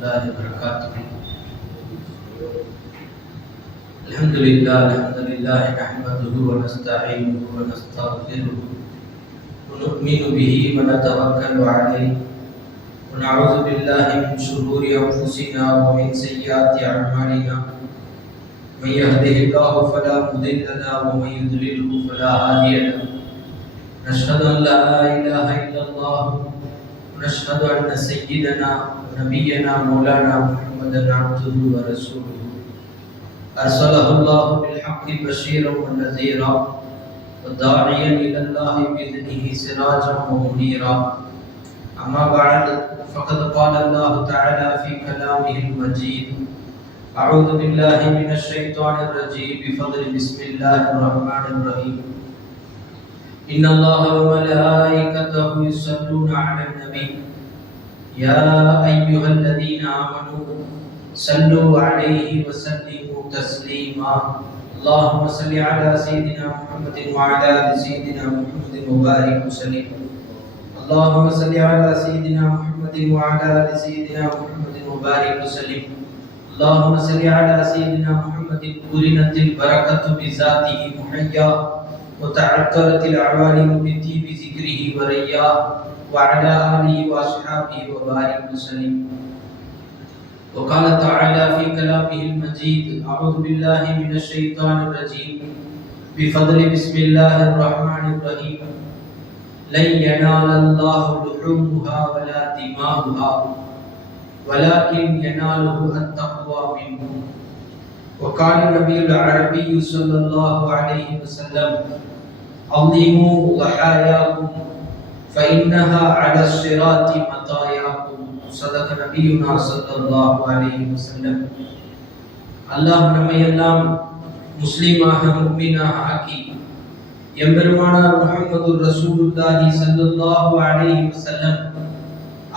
الله وبركاته. الحمد لله نحمده ونستعينه ونستغفره ونؤمن به ونتوكل عليه ونعوذ بالله من شرور أنفسنا ومن سيئات أعمالنا. من يهده الله فلا مضل له ومن يضلله فلا هادي له. نشهد أن لا إله إلا الله ونشهد أن سيدنا ونبينا مولانا محمدا عبده ورسوله أرسله الله بالحق بشيرا ونذيرا وداعيا إلى الله بإذنه سراجا ومنيرا. أما بعد فقد قال الله تعالى في كلامه المجيد: أعوذ بالله من الشيطان الرجيم بفضل بسم الله الرحمن الرحيم. إن الله وملائكته يصلون على النبي يا أيها الذين آمنوا صلوا عليه وسلموا تسليما. اللهم صل على سيدنا محمد وعلى آل سيدنا محمد وبارك وسلم. اللهم صل على سيدنا محمد وعلى آل سيدنا محمد وبارك وسلم. اللهم صل على سيدنا محمد قرنت البركة بذاته محيا وتعطرت العوالم بطيب ذكره وريا وعلى آله وأصحابه وبارك وسلم. وقال تعالى في كلامه المجيد: أعوذ بالله من الشيطان الرجيم بفضل بسم الله الرحمن الرحيم. لن ينال الله لحومها ولا دماؤها ولكن يناله التقوى منكم. وقال النبي العربي صلى الله عليه وسلم: عظموا ضحاياكم فإنها على الصراط مطاياكم. صدق نبينا صلى الله عليه وسلم. அல்லாஹ் நம்மையெல்லாம் முஸ்லிமாக முஃமினாக ஆக்கி எம்பெருமானார் முஹம்மது ரசூலுல்லாஹி ஸல்லல்லாஹு அலைஹி வஸல்லம்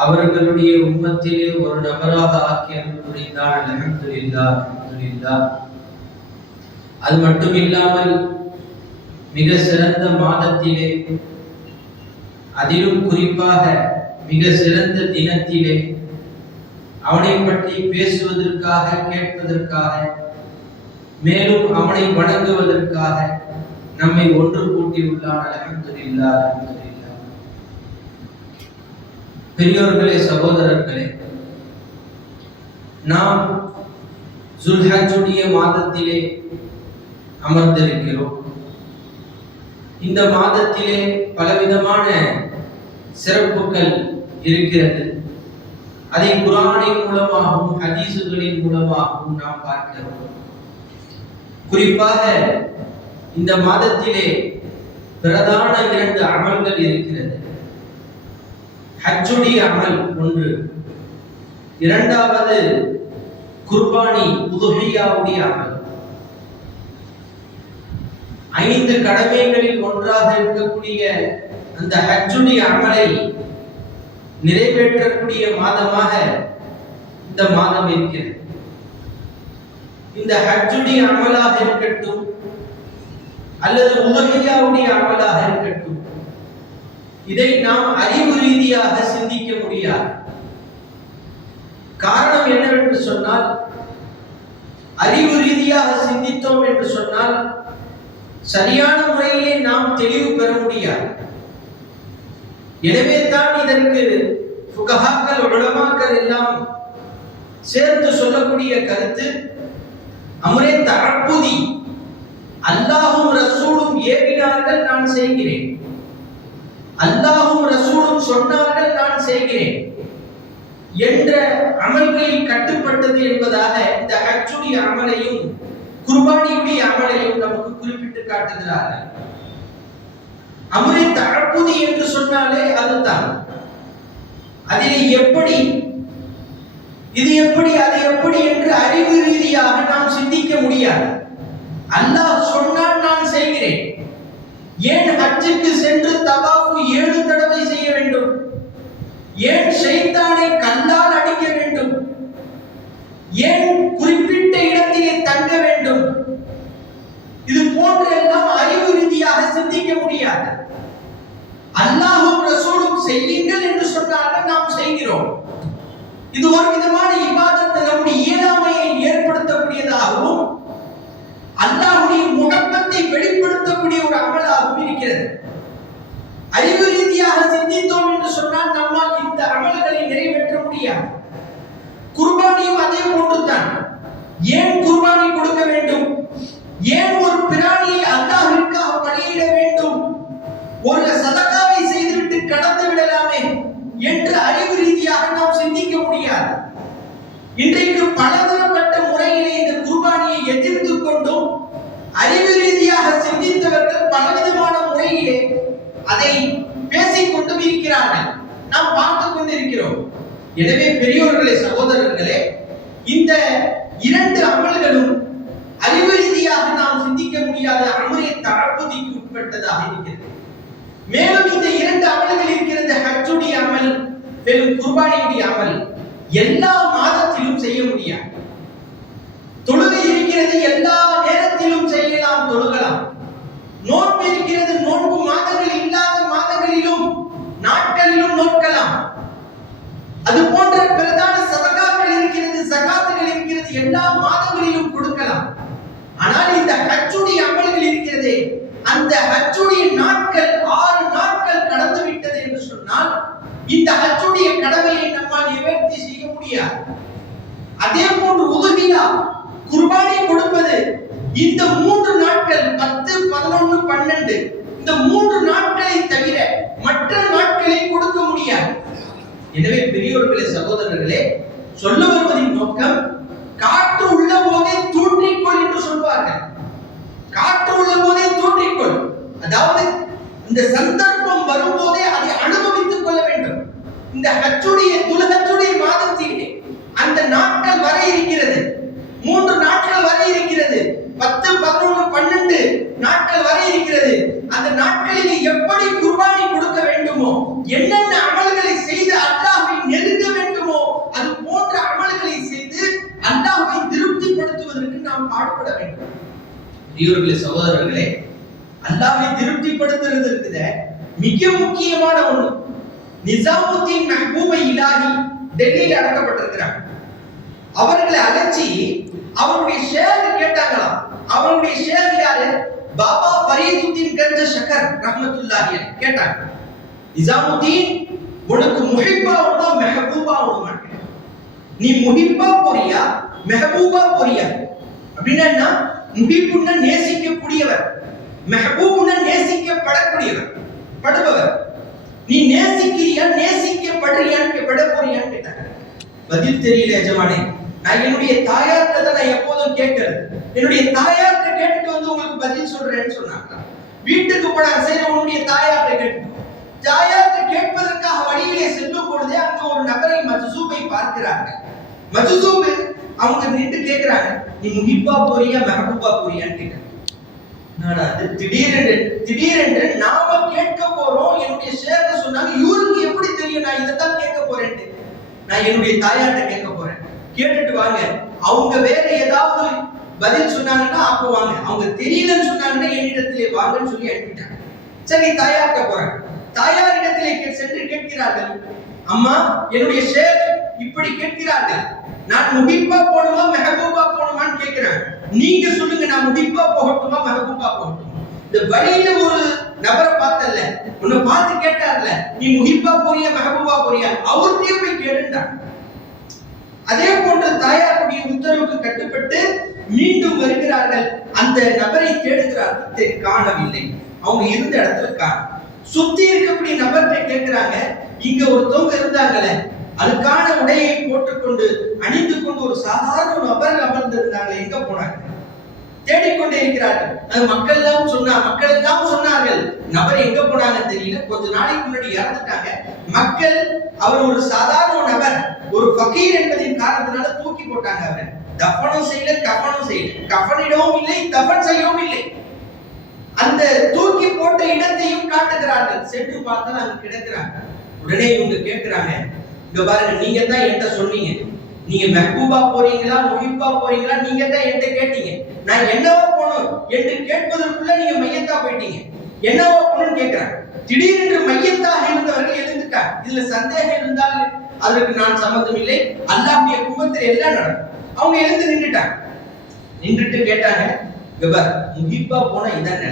அவர்களுடைய உம்மத்திலே ஒரு நபராக ஆக்கி அருள் புரிந்தார். அல்ஹம்துலில்லாஹ் அல்ஹம்துலில்லாஹ். அது மட்டும் இல்லாமல் மிக சிறந்த மாதத்திலே, அதிலும் குறிப்பாக மிக சிறந்த தினத்திலே அவனை பற்றி பேசுவதற்காக, கேட்பதற்காக, மேலும் அவனை வணங்குவதற்காக நம்மை ஒன்று கூட்டியுள்ளான். அல்ஹம்துலில்லாஹ் அல்ஹம்துலில்லாஹ். பெரியோர்களே, சகோதரர்களே, நாம் ஜுல்ஹஜ்ஜுடைய மாதத்திலே அமர்ந்திருக்கிறோம். இந்த மாதத்திலே பலவிதமான சிறப்புகள் இருக்கிறது. அதை குர்ஆனின் மூலமாகவும் ஹதீசுகளின் மூலமாகவும் நாம் பார்க்கிறோம். குறிப்பாக இந்த மாதத்திலே பிரதான 2 அமல்கள் இருக்கிறது. ஹஜ்ஜுடைய அமல் ஒன்று, இரண்டாவது குர்பானி உதுஹியாவுடைய அமல். 5 கடமைகளில் ஒன்றாக இருக்கக்கூடிய அந்த ஹஜ்ஜுடைய அமலை நிறைவேற்றக்கூடிய மாதமாக இந்த மாதம் இருக்கிறது. இந்த ஹஜ்ஜுடைய அமலாக இருக்கட்டும் அல்லது உதுஹியாவுடைய அமலாக இருக்கட்டும், இதை நாம் அறிவு ரீதியாக சிந்திக்க முடியாது. காரணம் என்னவென்று சொன்னால், அறிவு ரீதியாக சிந்தித்தோம் என்று சொன்னால் சரியான முறையிலே நாம் தெளிவு பெற முடியாது. எனவே தான் இதற்கு ஃபுகஹாக்கள், உலமாக்கள் எல்லாம் சேர்த்து சொல்லக்கூடிய கருத்து அம்ரே தஅப்புதி, அல்லாஹ்வும் ரசூலும் ஏவினார்கள் நான் செய்கிறேன், அல்லாஹ்வும் ரசூலும் சொன்னார்கள் நான் செய்கிறேன் என்ற அமல்களில் கட்டுப்பட்டது என்பதாக இந்த ஹஜ்ஜுடைய அமலையும் குர்பானியுடைய அமலையும் நமக்கு குறிப்பிட்டு காட்டுகிறார்கள். அம்ரே தஅப்புதி என்று சொன்னாலே அதுதான். அதிலே எப்படி, இது எப்படி, அது எப்படி என்று அறிவு ரீதியாக நாம் சிந்திக்க முடியாது. அல்லாஹ் சொன்னான் நான் செய்கிறேன். ஏன் ஹஜ்ஜுக்கு சென்று தவாஃப் 7 தடவை செய்ய வேண்டும்? ஏன் ஷைத்தானை கல்லால் அடிக்க வேண்டும்? ஏன் குறிப்பிட்ட இடத்திலே தங்க வேண்டும்? இது போன்ற எல்லாம் அறிவு ரீதியாக சிந்திக்க முடியாது. அல்லாஹ்வும் ரசூலும் செய்யுங்கள் என்று சொன்னார்கள், நாம் செய்கிறோம். இது ஒரு விதமான அமலாகவும் அல்லாஹ்வுடைய முஹப்பத்தை வெளிப்படுத்தக்கூடிய ஒரு அமலாகவும் இருக்கிறது. அறிவு ரீதியாக சிந்தித்தோம் என்று சொன்னால் நம்மால் இந்த அமல்களை நிறைவேற்ற முடியாது. குர்பானியும் அதே போன்றுதான். ஏன் குர்பானி கொடுக்க வேண்டும்? ஏன் ஒரு பிராணியை அல்லாஹ்விற்காக பலியிட வேண்டும்? ஒரு சதகாவை செய்துவிட்டு கடந்து விடலாமே என்று அறிவு ரீதியாக நாம் சிந்திக்க முடியாது. இன்றைக்கு பலதரப்பட்ட முறையிலே இந்த குர்பானியை எதிர்த்து கொண்டும் அறிவு ரீதியாக சிந்தித்தவர்கள் பலவிதமான முறையிலே அதை பேசிக் கொண்டும் இருக்கிறார்கள். நாம் பார்த்துக் கொண்டிருக்கிறோம். எனவே பெரியோர்களே, சகோதரர்களே, இந்த இரண்டு அமல்களும் அறிவு ரீதியாக நாம் சிந்திக்க முடியாத அமரிய தரப்புதிக்கு உட்பட்டதாக இருக்கிறது. மேலும் இந்த இரண்டு அமல்கள் இருக்கிறது. ஹஜ்ஜுடைய அமல், மேலும் குர்பானியுடைய அமல் எல்லா மாதத்திலும் செய்ய முடியாது. தொழுகை இருக்கிறது, எல்லா நேரத்திலும் செய்யலாம், தொழுகலாம். நோன்பு இருக்கிறது, நோன்பு மாதங்கள் இல்லாத மாதங்களிலும் நாட்களிலும் நோக்கலாம். அது போன்ற பிரதான சதகாக்கள் இருக்கிறது, ஜகாத்துகள் இருக்கிறது, எல்லா மாதங்களிலும் கொடுக்கலாம். ஆனால் இந்த ஹஜ்ஜுடைய அமல்கள் இருக்கிறதே, அந்த ஹஜ்ஜுடைய நாட்கள் 6 நாட்கள் கடந்து விட்டது என்று சொன்னால் இந்த ஹஜ்ஜுடைய கடமையை நம்மால் நிவர்த்தி செய்ய முடியாது. அதே போன்று உதுஹியா, குர்பானி கொடுப்பது, இந்த 3 நாட்கள் 10, 11, 12 இந்த 3 நாட்களை தவிர மற்ற நாட்களில் கொடுக்க முடியாது. எனவே பெரியோர்களே, சகோதரர்களே, சொல்ல வருவதின் நோக்கம், காற்று உள்ள போதே தூற்றிக்கொள் என்று சொல்வார்கள். காற்று உள்ள போதே தூற்றிக்கொள், அதாவது இந்த சந்தர்ப்பம் வரும்போதே அதை அனுபவித்துக் கொள்ள வேண்டும். இந்த ஹஜ்ஜுடைய துல்ஹஜ்ஜுடைய மாதத்திலே அந்த நாட்கள் வர இருக்கிறது, 3 நாட்கள் வர இருக்கிறது, 10, 11, 12 நாட்கள் வர இருக்கிறது. அந்த நாட்களிலே எப்படி குர்பானி கொடுக்க வேண்டுமோ, என்னென்ன அமல்களை செய்து அல்லாஹ்வை நெருங்க வேண்டுமோ அது போன்ற அமல்களை செய்து அல்லாஹ்வை திருப்திப்படுத்துவதற்கு நாம் பாடுபட வேண்டும். பெரியோர்களே, சகோதரர்களே, அல்லாஹ்வை திருப்திப்படுத்துறது இருக்குது மிக முக்கியமான ஒண்ணு. நிசாமுத்தீன் மெஹ்பூபை இலாஹி டெல்லியில் அடக்கப்பட்டிருக்கிறார். அவர்களை அழைச்சி அவருடைய ஷேக் கேட்டாங்களாம். அவருடைய ஷேக் யாரு? பாபா ஃபரீதுத்தீன் கஞ்ச ஷக்கர் ரஹ்மத்துல்லாஹி அலைஹி கேட்டாங்க, நிசாமுத்தீன், உனக்கு முஹிப்பா உண்டா மெஹபூபா உண்டா? நீ முஹிப்பா போறியா மெஹபூபா போறியா? அப்படின்னா முஹிப்புன்னா நேசிக்கக்கூடியவர், மெஹபூப்னா நேசிக்கப்படக்கூடியவர், படுபவர். நீ நேசிக்கிறியா நேசிக்கப்படுறியான்னு பட போறியான்னு கேட்டாங்க. பதில் தெரியல எஜமானே. நான் என்னுடைய தாயார்கிட்ட தான் நான் எப்போதும் கேட்கிறது. என்னுடைய தாயார்கிட்ட கேட்டுட்டு வந்து உங்களுக்கு பதில் சொல்றேன்னு சொன்னாங்க. வீட்டுக்கு போனாங்க, சரி உன்னுடைய தாயார்கிட்ட கேட்டு. தாயார்கிட்ட கேட்பதற்காக வழியிலே செல்லும் பொழுதே அங்க ஒரு நபரை மஜ்சூபை பார்க்கிறாங்க. மஜ்சூப் அவங்க நின்று கேட்கிறாங்க, நீ முஹிப்பா போறியா மெஹபூபா போறியான்னு கேட்டாங்க. திடீரென்று நாம கேட்க போறோம். என்னுடைய ஷேர்ல சொன்னாங்க, இவருக்கு எப்படி தெரியும் நான் இதைத்தான் கேட்க போறேன்ட்டு? நான் என்னுடைய தாயார்கிட்ட கேட்க போறேன், கேட்டுட்டு வாங்க. அவங்க வேற ஏதாவது பதில் சொன்னாங்கன்னா அப்போ வாங்க, அவங்க தெரியலன்னு சொன்னாங்கன்னா என்னிடத்திலே வாங்கன்னு சொல்லி அனுப்பிட்டாங்க. சரி, தாயார்கிட்ட போறேன். தாயாரிடத்திலே சென்று கேட்கிறார்கள், அம்மா என்னுடைய ஷேர் இப்படி கேட்கிறார்கள், நான் முஹிப்பா போணுமா மெஹபூபா போணுமான்னு கேட்கிறேன். நீங்க சொல்லுங்க, நான் முஹிப்பா போகட்டுமா மெஹபூபா போகட்டுமா? இந்த வழியில ஒரு நபரை பார்த்தல்ல, உன்னை பார்த்து கேட்டார்ல, நீ முஹிப்பா போறியா மெஹபூபா போறியா? அவர்கிட்டயே போய் கேட்டுட்டாங்க. அதே போன்று தாயாருடைய உத்தரவுக்கு கட்டுப்பட்டு மீண்டும் வருகிறார்கள். அந்த நபரை தேடுகிறார்கள், காணவில்லை. அவங்க இருந்த இடத்துல காண. சுத்தி இருக்கக்கூடிய நபர்கிட்ட கேட்கிறாங்க, இங்க ஒருத்தவங்க இருந்தாங்களே, அதுக்கான உடையை போட்டுக்கொண்டு அணிந்து கொண்டு ஒரு சாதாரண நபர் அமர்ந்திருந்தாங்களே, எங்க போனாங்க? தேடிக்கொண்டே இருக்கிறார்கள். மக்கள் எல்லாம் சொன்னார்கள், நபர் எங்க போனாங்க தெரியல. கொஞ்ச நாளைக்கு முன்னாடி இறந்துட்டாங்க. மக்கள் அவர் ஒரு சாதாரண நபர், ஒரு ஃபகீர் என்பதின் காரணத்தினால தூக்கி போட்டாங்க. அவர் தஃபனும் செய்யல, கஃபனும் செய்யல, கஃபனிடவும் இல்லை, தஃபன் செய்யவும் இல்லை. அந்த தூக்கி போட்ட இடத்தையும் காட்டுகிறார்கள். சென்று பார்த்தால் அங்க கிடக்கிறாங்க. உடனே இவங்க கேட்கிறாங்க, இங்க பாருங்க, நீங்க தான் என்கிட்ட சொன்னீங்க, நீங்க மெஹபூபா போறீங்களா முஹிப்பா போறீங்களா, நீங்க தான் என்கிட்ட கேட்டீங்க. நான் என்னவா போகணும் என்று கேட்பதற்குள்ள நீங்க மையத்தா போயிட்டீங்க. என்னவா போகணும்னு கேட்கிறாங்க. திடீரென்று மையத்தாக இருந்தவர்கள் எழுந்துட்டாங்க. இதுல சந்தேகம் இருந்தால் அதற்கு நான் சம்மந்தம் இல்லை, அல்லாஹ்வுடைய குவத்தில் எல்லாம் நடக்கும். அவங்க எழுந்து நின்றுட்டாங்க. நின்றுட்டு கேட்டாங்க, முகிப்பா போனா இதான்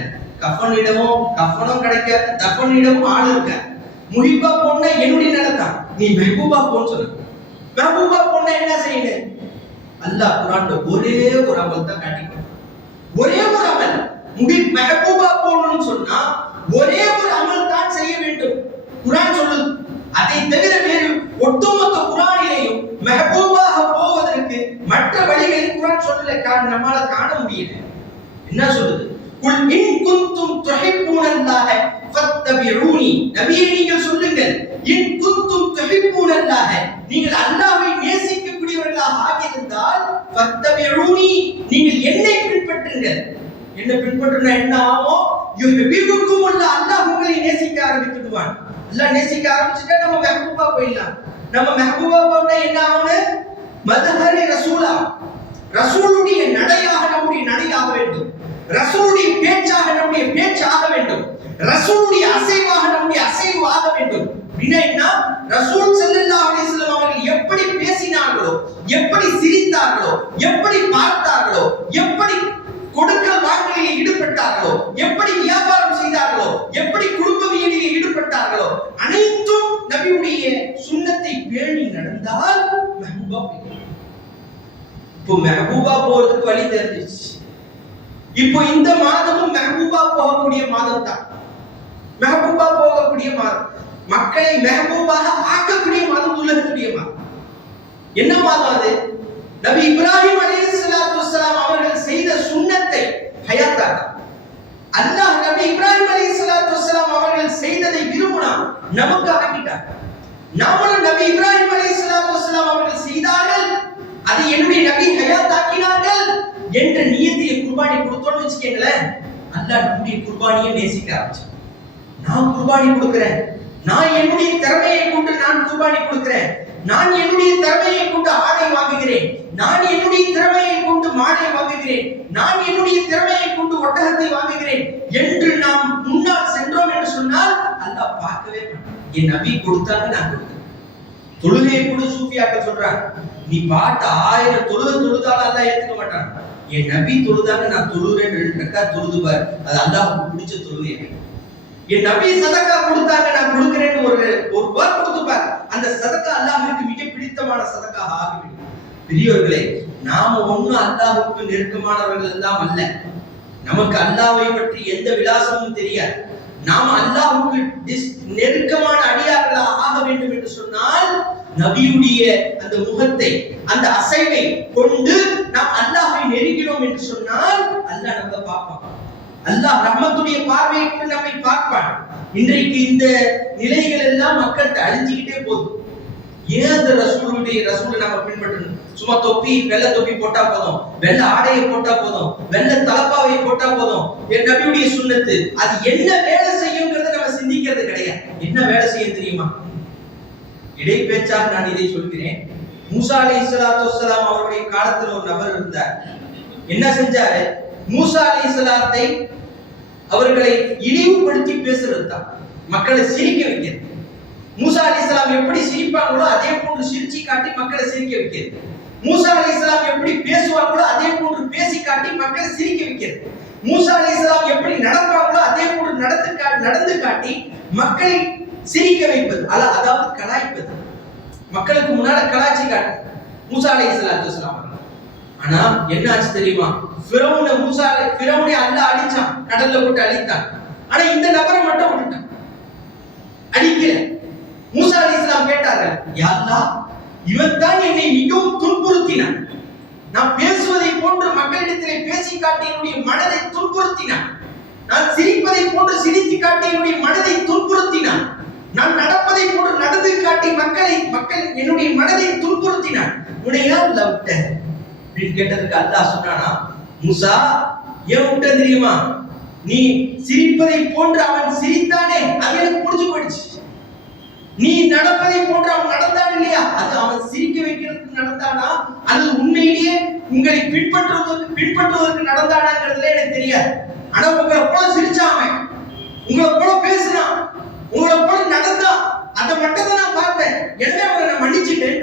கஃபனும் கிடைக்காது, தஃபனிடமும் ஆள் இருக்க. முகிப்பா போனா என்னுடைய நிலைதான், நீ மெஹபூபா போன்னு சொன்ன. மெஹபூபா போனா என்ன செய்யணும்? அல்லாஹ் குர்ஆன்ல ஒரே ஒரு அமல் தான் காட்டிக்கணும். ஒரே ஒரு அமல். மெஹபூபா போகணும்னு சொன்னா ஒரே ஒரு அமல் தான் செய்ய வேண்டும் குர்ஆன் சொல்லுது. அதை தவிர வேறு ஒட்டுமொத்த குர்ஆனிலேயும் மெஹபூபாக போவதற்கு மற்ற வழிகளை குர்ஆன் சொல்லல, நம்மால காண முடியல. என்ன சொல்லுது? குல் இன் குன்தும் துஹிப்பூனல்லாஹ ஃபத்தபிஊனி, நபியே நீங்கள் சொல்லுங்கள், இன் குன்தும் துஹிப்பூனல்லாஹ, நீங்கள் அல்லாஹ்வை நேசிக்கக்கூடியவர்களாக ஆகியிருந்தால் ஃபத்தபிஊனி, நீங்கள் என்னை பின்பற்றுங்கள். என்ன பின்பற்றினா என்ன ஆகும்? யுஹிப்புக்குமுல்லாஹ், அல்லாஹ் உங்களை நேசிக்க ஆரம்பித்துடுவான். அல்லாஹ் நேசிக்க ஆரம்பிச்சிட்டா நம்ம மெஹபூபா போயிடலாம். நம்ம மெஹபூபா போனா என்ன ஆகும்? மதஹரி ரசூலா, ரசூலுடைய நடையாக நம்முடைய நடையாக வேண்டும், ரசூலுடைய பேச்சாக நம்முடைய பேச்சாக வேண்டும், ரசூலுடைய அசைவாக நம்முடைய அசைவு ஆக வேண்டும். அப்படின்னா ரசூல் ஸல்லல்லாஹு அலைஹி வஸல்லம் அவர்கள் எப்படி பேசினார்களோ, எப்படி சிரித்தார்களோ, எப்படி பார்த்தார்களோ, எப்படி கொடுக்கல் வாங்கலில் ஈடுபட்டார்களோ, எப்படி வியாபாரம் செய்தார்களோ, எப்படி குடும்பவியலில் ஈடுபட்டார்களோ, அனைத்தும் நபியுடைய சுன்னத்தை பேணி நடந்தால் மெஹபூபா போயிடும். இப்போ மெஹபூபா போறதுக்கு வழி தெரிஞ்சிச்சு. இப்போ இந்த மாதமும் மெஹபூபா போகக்கூடிய மாதம் தான். மெஹபூபா போகக்கூடிய மாதம், மக்களை மெஹபூபாக ஆக்கக்கூடிய மாதம், உலகத்துடைய மாதம். என்ன மாதம் அது? நபி இப்ராஹிம் அலைஹிஸ்ஸலாத்து வஸ்ஸலாம் அவர்கள் செய்த சுன்னத்தை ஹயாத்தாக்க அல்லாஹ் நபி இப்ராஹிம் அலைஹிஸ்ஸலாத்து வஸ்ஸலாம் அவர்கள் செய்ததை விரும்பினான், நமக்கு ஆக்கிட்டார். நாமளும் நபி இப்ராஹிம் அலைஹிஸ்ஸலாத்து வஸ்ஸலாம் அவர்கள் செய்தார்கள், அதை என்னுடைய நபி ஹயாத்தாக்கினார்கள் என்ற நியத்தியை குர்பானி கொடுத்தோம்னு வச்சுக்கீங்களேன், அல்லாஹ் நம்முடைய குர்பானியை நேசிக்க ஆரம்பிச்சான். நான் குர்பானி கொடுக்கிறேன், நான் என்னுடைய திறமையை கொண்டு நான் குர்பானி கொடுக்கிறேன், நான் என்னுடைய திறமையை கொண்டு ஆடை வாங்குகிறேன், நான் என்னுடைய திறமையை கொண்டு மாடை வாங்குகிறேன், நான் என்னுடைய திறமையை கொண்டு ஒட்டகத்தை வாங்குகிறேன் என்று நாம் முன்னால் சென்றோம் என்று சொன்னால் அல்லாஹ் பார்க்கவே மாட்டான். என் நபி கொடுத்தாங்க, நான் கொடுக்கிறேன். தொழுகையை கூட சூஃபியாக்கள் சொல்றாங்க, நீ பாட்டு 1000 தொழுதாலும் அல்லாஹ் ஏத்துக்க மாட்டான். என் நபி தொழுதாங்க, நான் தொழுகிறேன், 2 ரக்காத் தொழுது பார், அது அல்லாஹ்வுக்கு பிடிச்ச தொழுகை. என் நபி சதக்கா கொடுத்தாங்க, நான் கொடுக்கிறேன்னு ஒரு வார் கொடுத்து பார், அந்த சதக்கா அல்லாஹ்வுக்கு மிக பிடித்தமான சதக்கா ஆகிவிடும். பெரியவர்களே, நாம ஒண்ணு அல்லாஹ்வுக்கு நெருக்கமானவர்கள் எல்லாம் அல்ல. நமக்கு அல்லாஹ்வை பற்றி எந்த விலாசமும் தெரியாது. நாம் அல்லாஹ்வுக்கு நெருக்கமான அடியார்களாக ஆக வேண்டும் என்று சொன்னால் நபியுடைய அந்த முகத்தை, அந்த அசைவை கொண்டு நாம் அல்லாஹ்வை நெருங்கினோம் என்று சொன்னால் அல்லாஹ் நம்மை பார்ப்பான். அல்லாஹ் ரஹ்மத்துடைய பார்வையை கொண்டு நம்மை பார்ப்பான். இன்றைக்கு இந்த நிலைகள் எல்லாம் மக்கள்கிட்ட அழிஞ்சுக்கிட்டே போகுது. ஏன் அந்த ரசூலை நம்ம பின்பற்றணும்? சும்மா தொப்பி, வெள்ளை தொப்பி போட்டா போதும், வெள்ளை ஆடையை போட்டா போதும், வெள்ளை தலப்பாவை போட்டா போதும், என் நபியுடைய சுன்னத்து அது என்ன வேலை செய்யுங்கிறத நம்ம சிந்திக்கிறது கிடையாது. என்ன வேலை செய்யும் தெரியுமா? இடைப்பேச்சாக நான் இதை சொல்கிறேன். மூசா அலைஹிஸ்ஸலாத்து வஸ்ஸலாம் அவருடைய காலத்துல ஒரு நபர் இருந்தார். என்ன செஞ்சாரு? மூசா அலைஹிஸ்ஸலாத்தை அவர்களை இழிவுபடுத்தி பேசுறது தான், மக்களை சிரிக்க வைக்கிறது. மூசா அலைஹிஸ்ஸலாம் எப்படி சிரிப்பாங்களோ அதே போன்று சிரிச்சு காட்டி மக்களை சிரிக்க வைக்கிறது. மூசா அலைஹிஸ்ஸலாம் எப்படி பேசுவாங்களோ அதே போன்று பேசி காட்டி மக்களை சிரிக்க வைக்கிறது. மூசா அலைஹிஸ்ஸலாம் எப்படி நடப்பாங்களோ அதே போன்று நடந்து காட்டி மக்களை சிரிக்க வைப்பது, அதாவது கலாய்ப்பது. மக்களுக்கு முன்னால கலாய்ச்சி காட்டு மூசா அலைஹிஸ்ஸலாத்து வஸ்ஸலாம். ஆனா என்ன ஆச்சு தெரியுமா? ஃபிரௌனை அல்லாஹ் அழிச்சான், கடல்ல போட்டு அழித்தான். ஆனா இந்த நபரை மட்டும் விட்டுட்டான், அழிக்கல. மூசா அலைஹிஸ்ஸலாம் கேட்டார்கள், யா அல்லாஹ், இவன் தான் என்னை மிகவும் துன்புறுத்தினான். நான் பேசுவதை போன்று மக்களிடத்திலே பேசி காட்டி என்னுடைய மனதை துன்புறுத்தினான். நான் சிரிப்பதை போன்று சிரித்து காட்டி என்னுடைய மனதை துன்புறுத்தினான். நான் நடப்பதை போன்று நடந்து காட்டி மக்கள் என்னுடைய மனதை துன்புறுத்தினான். உன்னை யார் விட்ட அப்படின்னு கேட்டதுக்கு அல்லாஹ் சொன்னானா, மூசா ஏன் விட்ட தெரியுமா? நீ சிரிப்பதை போன்று அவன் சிரித்தானே, அது எனக்கு புடிச்சு போயிடுச்சு. நீ நடப்பதை போன்று அவன் நடந்தான் இல்லையா, அது அவன் சிரிக்க வைக்கிறதுக்கு நடந்தானா அல்லது உண்மையிலேயே உங்களை பின்பற்றுவதற்கு நடந்தானாங்கிறதுல எனக்கு தெரியாது. ஆனா உங்களை போல சிரிச்சாம, உங்களை போல பேசினான், உங்களை போல நடந்தான், அதை மட்டும் தான் நான் பார்த்தேன். எனவே அவரை நான் மன்னிச்சுட்டேன்.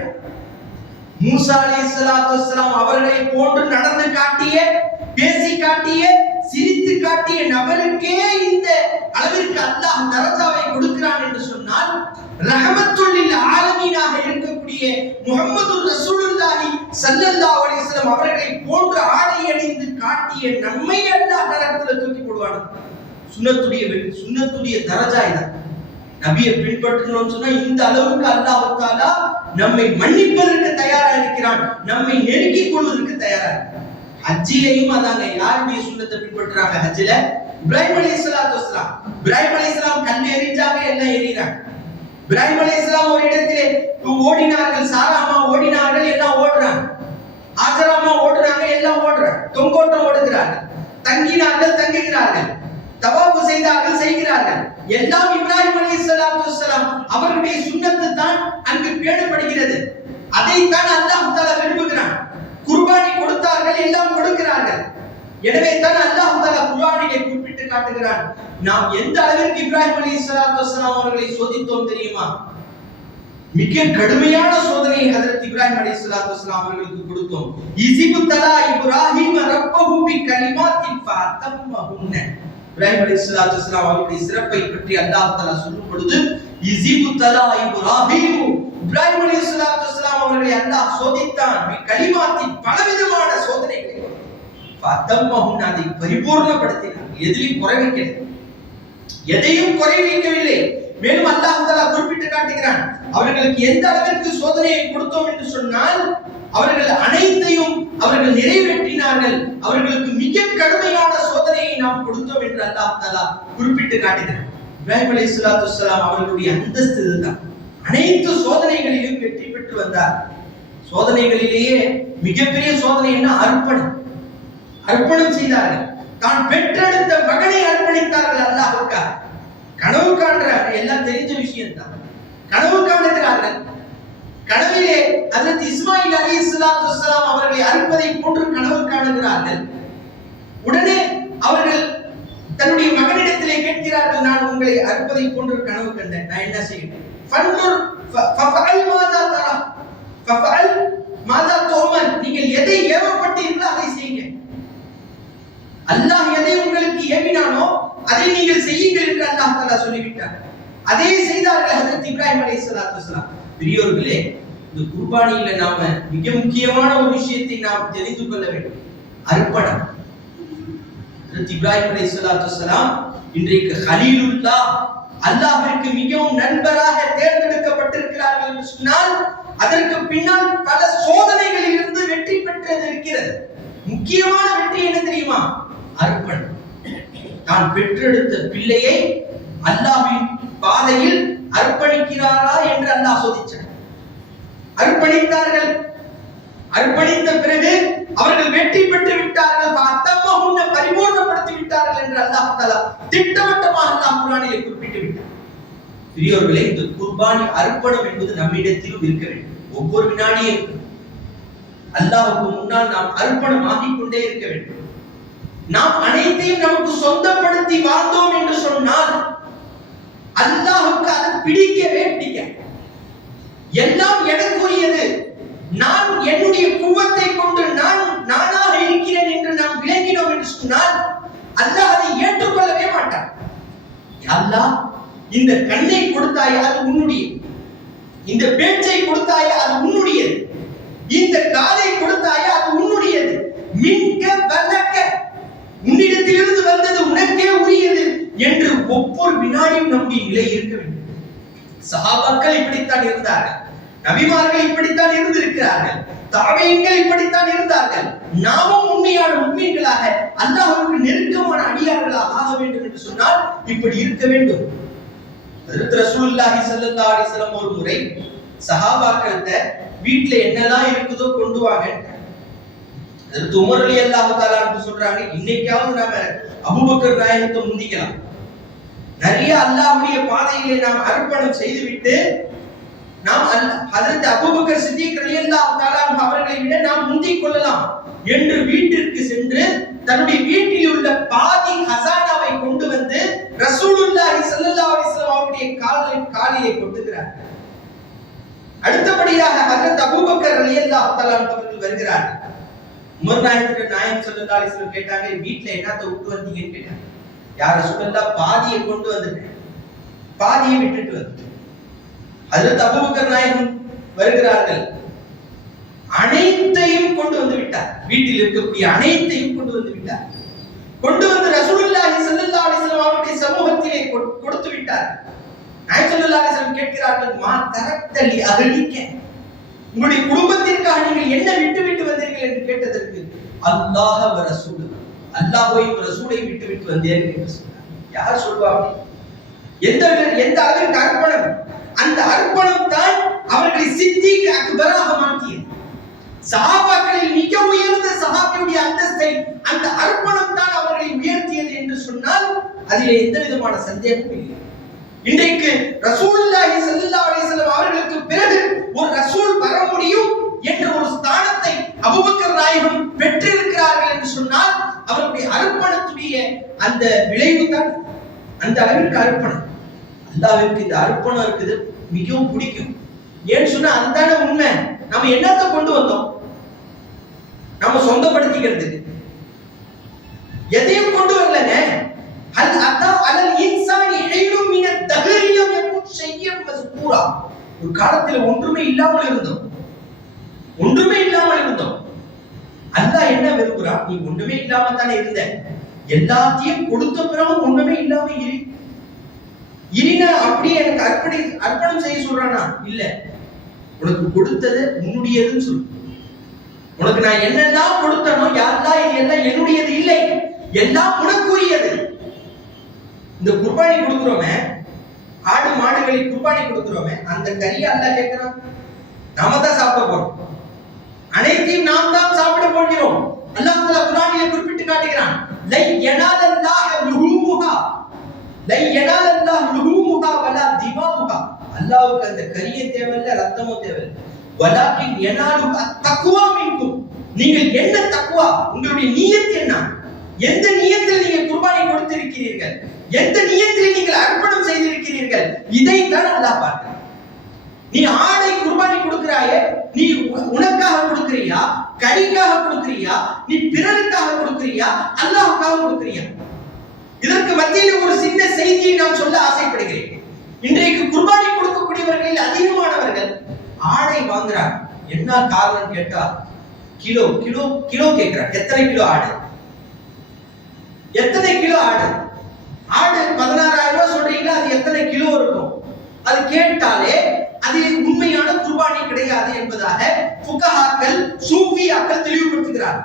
மூசா அலைஹிஸ்ஸலாத்து வஸ்ஸலாம் அவர்களை போன்று நடந்து காட்டிய, பேசி காட்டிய, சிரித்து காட்டிய நபருக்கே இந்த அளவிற்கு அல்லாஹ் தரஜாவை கொடுக்கிறான் என்று சொன்னால், ரஹமத்துல் லில் ஆலமீனாக இருக்கக்கூடிய முஹம்மது ரசூலுல்லாஹி ஸல்லல்லாஹு அலைஹி வஸல்லம் அவர்களை போன்று ஆடை அணிந்து காட்டிய நம்மை அல்லாஹ் நரகத்தில் தூக்கி போடுவான். சுன்னத்துடைய தரஜா இதான். நபியை பின்பற்றணும்னு சொன்னா இந்த அளவுக்கு அல்லாஹ் தஆலா நம்மை மன்னிப்பதற்கு தயாரா இருக்கிறான், நம்மை நெருக்கிக் கொள்வதற்கு தயாரா இருக்கிறான். ஹஜ்ஜிலையும் அதாங்க. யாருடைய சுன்னத்தை பின்பற்றுறாங்க ஹஜ்ஜில? இப்ராஹிம் அலைஹிஸ்ஸலாத்து வஸ்ஸலாம். இப்ராஹிம் அலைஹிஸ்ஸலாம் கல் எரிஞ்சாங்க, எல்லாம் எரிறாங்க. இப்ராஹிம் அலைஹிஸ்ஸலாம் ஒரு இடத்திலே ஓடினார்கள், சாரா அம்மா ஓடினார்கள், எல்லாம் ஓடுறாங்க. ஹாஜரா அம்மா ஓடுறாங்க, எல்லாம் ஓடுறாங்க. தொங்கோட்டம் ஓடுகிறார்கள், தங்கினார்கள், தங்குகிறார்கள், தவாஃப் செய்தார்கள், செய்கிறார்கள். எல்லாம் இப்ராஹிம் அலைஹிஸ்ஸலாத்து வஸ்ஸலாம் அவர்களுடைய சுன்னத்து தான் அங்கு பேணப்படுகிறது. அதைத்தான் அல்லாஹ் தஆலா விரும்புகிறான். குர்பானி கொடுத்தார்கள், எல்லாம் கொடுக்கிறார்கள். எனவே தான் அல்லாஹ் தஆலா குர்ஆனிலே குறிப்பிட்டு காட்டுகிறான். நாம் எந்த அளவிற்கு இப்ராஹிம் அலைஹிஸ்ஸலாத்து வஸ்ஸலாம் அவர்களை சோதித்தோம் தெரியுமா? மிக கடுமையான சோதனையை ஹஜ்ரத் இப்ராஹிம் அலைஹிஸ்ஸலாத்து வஸ்ஸலாம் அவர்களுக்கு கொடுத்தோம். இஸிப்தலா இப்ராஹிம் ரப்பஹு பிகலிமாத்தின் ஃபஅத்தம்மஹுன்ன. இப்ராஹிம் அலைஹிஸ்ஸலாத்து வஸ்ஸலாம் அவருடைய சிறப்பை பற்றி அல்லாஹ் தஆலா சொல்லும் பொழுது, இஸிப்தலா இப்ராஹிம், இப்ராஹிம் அலைஹிஸ்ஸலாத்து வஸ்ஸலாம் அவர்களை அல்லாஹ் சோதித்தான். பிகலிமாத்தின் பலவிதமான சோதனைகளை ஃபஅத்தம்மஹுன்ன, அதை பரிபூர்ணப்படுத்தினார். எதிலும் குறை வைக்கவில்லை, எதையும் குறை வைக்கவில்லை. மேலும் அல்லாஹ் தஆலா குறிப்பிட்டு காட்டுகிறான், அவர்களுக்கு எந்த அளவிற்கு சோதனையை கொடுத்தோம் என்று சொன்னால், அவர்கள் அனைத்தையும் அவர்கள் நிறைவேற்றினார்கள். அவர்களுக்கு மிக கடுமையான சோதனையை நாம் கொடுத்தோம் என்று அல்லாஹ் தஆலா குறிப்பிட்டு காட்டுகிறான். இப்ராஹிம் அலைஹிஸ்ஸலாத்து வஸ்ஸலாம் அவர்களுடைய அந்தஸ்து இதுதான். அனைத்து சோதனைகளிலும் வெற்றி பெற்று வந்தார். சோதனைகளிலேயே மிகப்பெரிய சோதனை என்ன? அர்ப்பணம். அர்ப்பணம் செய்தார்கள். தான் பெற்றெடுத்த மகனை அர்ப்பணித்தார்கள் அல்லாஹ்வுக்காக. கனவு காண்றார்கள், எல்லாம் தெரிஞ்ச விஷயம் தான். கனவு காணுகிறார்கள். கனவிலே ஹஜ்ரத் இஸ்மாயில் அலைஹிஸ்ஸலாத்து வஸ்ஸலாம் அவர்களை அறுப்பதை போன்று கனவு காணுகிறார்கள். உடனே அவர்கள் தன்னுடைய மகனிடத்திலே கேட்கிறார்கள், நான் உங்களை அறுப்பதை போன்று கனவு கண்டேன், நான் என்ன செய்யணும்? ஃபன்துர் ஃபஃபஅல் மாதா தரா ஃபஃபஅல் மாதா துமர், நீங்கள் எதை ஏவப்பட்டீர்களோ அதை செய்யுங்க. அல்லாஹ் எதை உங்களுக்கு ஏவினானோ அதை நீங்கள் செய்யுங்கள் என்று அல்லாஹ் தஆலா சொல்லிவிட்டார். அதே செய்தார்கள் ஹஜ்ரத் இப்ராஹிம் அலைஹிஸ்ஸலாத்து வஸ்ஸலாம். பெரியோர்களே, இந்த குர்பானியில நாம மிக முக்கியமான ஒரு விஷயத்தை நாம் தெரிந்து கொள்ள வேண்டும், அர்ப்பணம். ஹஜ்ரத் இப்ராஹிம் அலைஹிஸ்ஸலாத்து வஸ்ஸலாம் இன்றைக்கு கலீலுல்லாஹ், அல்லாஹ்விற்கு மிகவும் நண்பராக தேர்ந்தெடுக்கப்பட்டிருக்கிறார்கள் என்று சொன்னால், அதற்கு பின்னால் பல சோதனைகளில் இருந்து வெற்றி பெற்றது இருக்கிறது. முக்கியமான வெற்றி என்ன தெரியுமா? அர்ப்பணம். தான் பெற்றெடுத்த பிள்ளையை அல்லாஹ்வின் பாதையில் அர்ப்பணிக்கிறாரா என்று அல்லாஹ் சோதிச்சார். அர்ப்பணித்தார்கள். அர்ப்பணித்த பிறகு அவர்கள் வெற்றி பெற்று விட்டார்கள், அத்தம்மஹுன்ன பரிபூர்ணப்படுத்தி விட்டார்கள் என்று அல்லாஹ் தஆலா திட்டவட்டமாக அல்லாஹ் குர்ஆனிலே குறிப்பிட்டு விட்டார். பெரியோர்களே, இந்த குர்பானி அர்ப்பணம் என்பது நம்மிடத்திலும் இருக்க வேண்டும். ஒவ்வொரு வினாடியும் அல்லாஹ்வுக்கு முன்னால் நாம் அர்ப்பணம் ஆகிக் கொண்டே இருக்க வேண்டும். நாம் அனைத்தையும் நமக்கு சொந்தப்படுத்தி வாழ்ந்தோம் என்று சொன்னால் அல்லாஹ்வுக்கு அது பிடிக்கவே பிடிக்காது. எல்லாம் எனக்குரியது, நான் என்னுடைய குவத்தை கொண்டு நானாக இருக்கிறேன் என்று நாம் விளங்கினோம் என்று சொன்னால் அல்லாஹ் அதை ஏற்றுக்கொள்ளவே மாட்டான். அல்லாஹ், இந்த கண்ணை கொடுத்தாயா அது உன்னுடையது, இந்த பேச்சை கொடுத்தாயா அது உன்னுடையது, இந்த காதை கொடுத்தாயா அது உன்னுடையது, மின்க வலக்க, உன்னிடத்திலிருந்து வந்தது உனக்கே உரியது என்று ஒவ்வொரு வினாடியும் நம்முடைய நிலை இருக்க வேண்டும். சஹாபாக்கள் இப்படித்தான் இருந்தார்கள், நபிமார்கள் இப்படித்தான் இருந்திருக்கிறார்கள், தாபீன்கள் இப்படித்தான் இருந்தார்கள். நாமும் உண்மையான முஃமின்களாக அல்லாஹ்வுக்கு நெருக்கமான அடியார்களாக ஆக வேண்டும் என்று சொன்னால் இப்படி இருக்க வேண்டும். ஹஜ்ரத் ரசூலுல்லாஹி ஸல்லல்லாஹு அலைஹி வஸல்லம் ஒரு முறை சஹாபாக்கள்கிட்ட வீட்ல என்னெல்லாம் இருக்குதோ கொண்டு வாங்க. ஹஜ்ரத் உமர் ரலியல்லாஹு தஆலா அன்ஹு சொல்றாங்க, இன்னைக்காவது நாம அபூபக்கர் நாயகத்தை முந்திக்கலாம். நிறைய அல்லாஹ்வுடைய பாதையிலே நாம் அர்ப்பணம் செய்துவிட்டு நாம் ஹஜ்ரத் அபூபக்கர் சித்திக் ரலியல்லாஹு தஆலா அவர்களை விட நாம் முந்திக் கொள்ளலாம் என்று வீட்டிற்கு சென்று தன்னுடைய வீட்டில் உள்ள பாதி ஹஸானாவை கொண்டு வந்து ரசூலுல்லாஹி ஸல்லல்லாஹு அலைஹி வஸல்லம் அவருடைய காலிலே கொட்டுகிறார். அடுத்தபடியாக ஹஜ்ரத் அபூபக்கர் ரலியல்லாஹு தஆலா அவர்கள் வருகிறார்கள். உமர் நாயகம் ஸல்லல்லாஹு அலைஹி வஸல்லம் கேட்டாங்க, வீட்ல என்னத்த விட்டு வந்தீங்கன்னு கேட்டாங்க. யா ரசூலல்லாஹ் பாதியை கொண்டு வந்துட்டேன், பாதியை விட்டுட்டு வந்துட்டேன். ஹஜ்ரத் அபூபக்கர் நாயகம் வருகிறார்கள், அனைத்தையும் கொண்டு வந்து விட்டார். வீட்டில் இருக்கக்கூடிய அனைத்தையும் கொண்டு வந்து விட்டார். கொண்டு வந்து ரசூலுல்லாஹி ஸல்லல்லாஹு அலைஹி வஸல்லம் அவருடைய சமூகத்திலே கொடுத்து விட்டார். நாயகம் ஸல்லல்லாஹு அலைஹி வஸல்லம் கேட்கிறார்கள், மா தரக்தலி அஹ்லிக, உங்களுடைய குடும்பத்திற்காக நீங்கள் என்ன விட்டு விட்டு வந்தீர்கள் என்று கேட்டதற்கு, அல்லாஹ் வ ரசூல், அல்லாஹ்வையும் ரசூலையும் விட்டு விட்டு வந்தேன் என்று சொன்னார். யார் சொல்வாங்க? எந்த அளவிற்கு அர்ப்பணம்! அந்த அர்ப்பணம் தான் அவர்களை சித்திக் அக்பராக மாற்றியது. சஹாபாக்களில் மிக உயர்ந்த சஹாபியுடைய அந்தஸ்தை அந்த அர்ப்பணம் தான் அவர்களை உயர்த்தியது என்று சொன்னால் அதிலே எந்த விதமான சந்தேகமும் இல்லை. இன்றைக்கு ரசூலுல்லாஹி ஸல்லல்லாஹு அலைஹி வஸல்லம் அவர்களுக்கு பிறகு ஒரு ரசூல் வர முடியும் என்ற ஒரு ஸ்தானத்தை அபூபக்கர் நாயகம் பெற்றிருக்கிறார்கள் என்று சொன்னால் அவருடைய அர்ப்பணத்துடைய அந்த விளைவு தான் அந்த அளவிற்கு அர்ப்பணம். அல்லாஹ்விற்கு இந்த அர்ப்பணம் இருக்குது மிகவும் பிடிக்கும். ஏன்னு சொன்னா அதுதானே உண்மை. நம்ம என்னத்தை கொண்டு வந்தோம்? நம்ம சொந்தப்படுத்திக்கிறதுக்கு எதையும் கொண்டு வரலங்க. ஹல் அதா அலல் இன்சானி ஹைரும் மின தஹரியம் யகுன் ஷையம் மஸ்கூரா. ஒரு காலத்துல ஒன்றுமே இல்லாமல் இருந்தோம், ஒன்றுமே இல்லாமல் இருந்தோம். அல்லாஹ் என்ன விரும்புறான்? நீ ஒன்றுமே இல்லாம தானே இருந்த, எல்லாத்தையும் கொடுத்த பிறகு ஒன்றுமே இல்லாம இனினா அப்படியே எனக்கு அர்ப்பணம் செய்ய சொல்றானா? இல்ல, உனக்கு கொடுத்தது உன்னுடையதுன்னு சொல்லு. உனக்கு நான் என்னெல்லாம் கொடுத்தனோ யாரெல்லாம் இது எல்லாம் என்னுடையது இல்லை, எல்லாம் உனக்குரியது. இந்த குர்பானி கொடுக்கிறோமே, ஆடு மாடுகளை குர்பானி கொடுக்கிறோமே, அந்த கறியை அல்லாஹ் கேட்கிறான், நாம தான் சாப்பிட போறோம், அனைத்தையும் நாம் தான் சாப்பிட போகிறோம். அல்லாஹ் தஆலா குர்ஆனிலே குறிப்பிட்டு காட்டுகிறான், லை யனாலல்லாஹு லுஹூமுஹா, லை யனாலல்லாஹு லுஹூமுஹா வலா திமாமுஹா. அல்லாஹ்வுக்கு அந்த கறியே தேவையில்லை, ரத்தமும் தேவையில்லை. வலாக்கின் யனாலு தக்வா மின்கும். நீங்கள் என்ன தக்வா, உங்களுடைய நியத் என்ன, எந்த நியத்தில் நீங்கள் குர்பானி கொடுத்திருக்கிறீர்கள், எந்த நியத்தில் நீங்கள் அர்ப்பணம் செய்திருக்கிறீர்கள், இதைத்தான் அல்லாஹ் பார்க்கிறான். நீ ஆடை குர்பானி கொடுக்கிறாயே, நீ உனக்காக கொடுக்கிறியா, கறிக்காக கொடுக்கிறியா, நீ பிறருக்காக கொடுக்கிறியா, அல்லாஹ்வுக்காக கொடுக்கிறியா? இதற்கு மத்தியில் ஒரு சின்ன செய்தியை நான் சொல்ல ஆசைப்படுகிறேன். இன்றைக்கு குர்பானி கொடுக்கக்கூடியவர்களில் அதிகமானவர்கள் ஆடை வாங்குறாங்க. என்ன காரணம் கேட்டா, கிலோ கிலோ கிலோ கேட்கிறாங்க. எத்தனை கிலோ ஆடு, எத்தனை கிலோ ஆடு? ஆடு 16,000 ரூபாய் சொல்றீங்களா, அது எத்தனை கிலோ இருக்கும்? அது கேட்டாலே அது உண்மையான குர்பானி கிடையாது என்பதாக ஃபுகஹாக்கள் சூஃபியாக்கள் தெளிவுபடுத்துகிறார்.